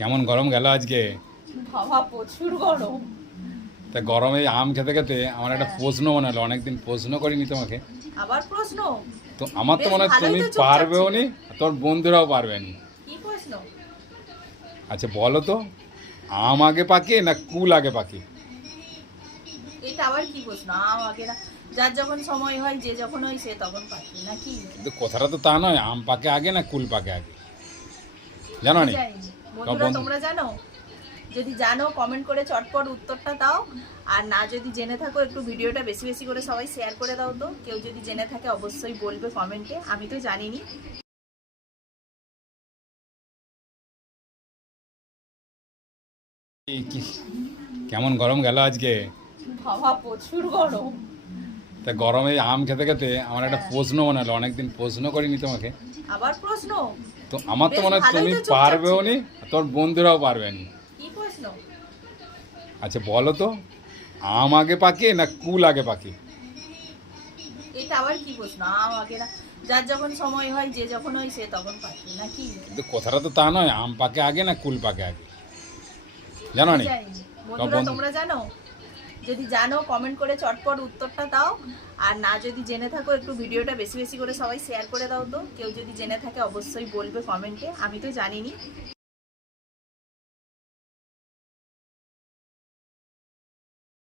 কেমন গরম গেল আজকে? বাবা প্রচুর গরম। তা গরমে আম খেতে খেতে আমার একটা হ্যাঁ। প্রশ্ন মনে হলো, অনেকদিন প্রশ্ন করিনি তোমাকে। আবার প্রশ্ন? তো আমার তো বেশ মনে হয় ভালোই তুমি তো চুপচাপ পারবেও ছিল। নি, তোর বন্ধুরাও পারবে নি। কি প্রশ্ন? আচ্ছা বলো তো, আম আগে পাকে না কুল আগে পাকে? এটা আবার কি প্রশ্ন? আগে না, যার যখন সময় হয়, যে যখন হয় সে তখন পাকে নাকি? কিন্তু কথাটা তো তা নয়, আম পাকে আগে না কুল পাকে আগে, জানো আমি নি? জানি। তোমার বন্ধুরা বন্ধু তোমরা জানো? যদি জানো কমেন্ট করে চটপট উত্তরটা দাও। আর না যদি জেনে থাকো একটু ভিডিওটা বেশি বেশি করে সবাই শেয়ার করে দাও। তো কেউ যদি জেনে থাকে অবশ্যই বলবে কমেন্টে, আমি তো জানিনি। কেমন গরম গেল আজকে? বাবা প্রচুর গরম। তা গরমে আম খেতে খেতে আমার একটা হ্যাঁ। প্রশ্ন মনে হলো, অনেকদিন প্রশ্ন করিনি তোমাকে। আবার প্রশ্ন? তো আমার তো বেশ মনে হয় ভালোই তুমি তো চুপচাপ পারবেও ছিল। নি, তোর বন্ধুরাও পারবে নি। কি প্রশ্ন? আচ্ছা বলো তো, আম আগে পাকে না কুল আগে পাকে? এটা আবার কি প্রশ্ন? আগে না, যার যখন সময় হয়, যে যখন হয় সে তখন পাকে নাকি? কিন্তু কথাটা তো তা নয়, আম পাকে আগে না কুল পাকে আগে, জানো আমি নি? জানি। তোমার বন্ধুরা বন্ধু তোমরা জানো? যদি জানো কমেন্ট করে চটপট উত্তরটা দাও। আর না যদি জেনে থাকো একটু ভিডিওটা বেশি বেশি করে সবাই শেয়ার করে দাও। তো কেউ যদি জেনে থাকে অবশ্যই বলবে কমেন্টে, আমি তো জানিনি।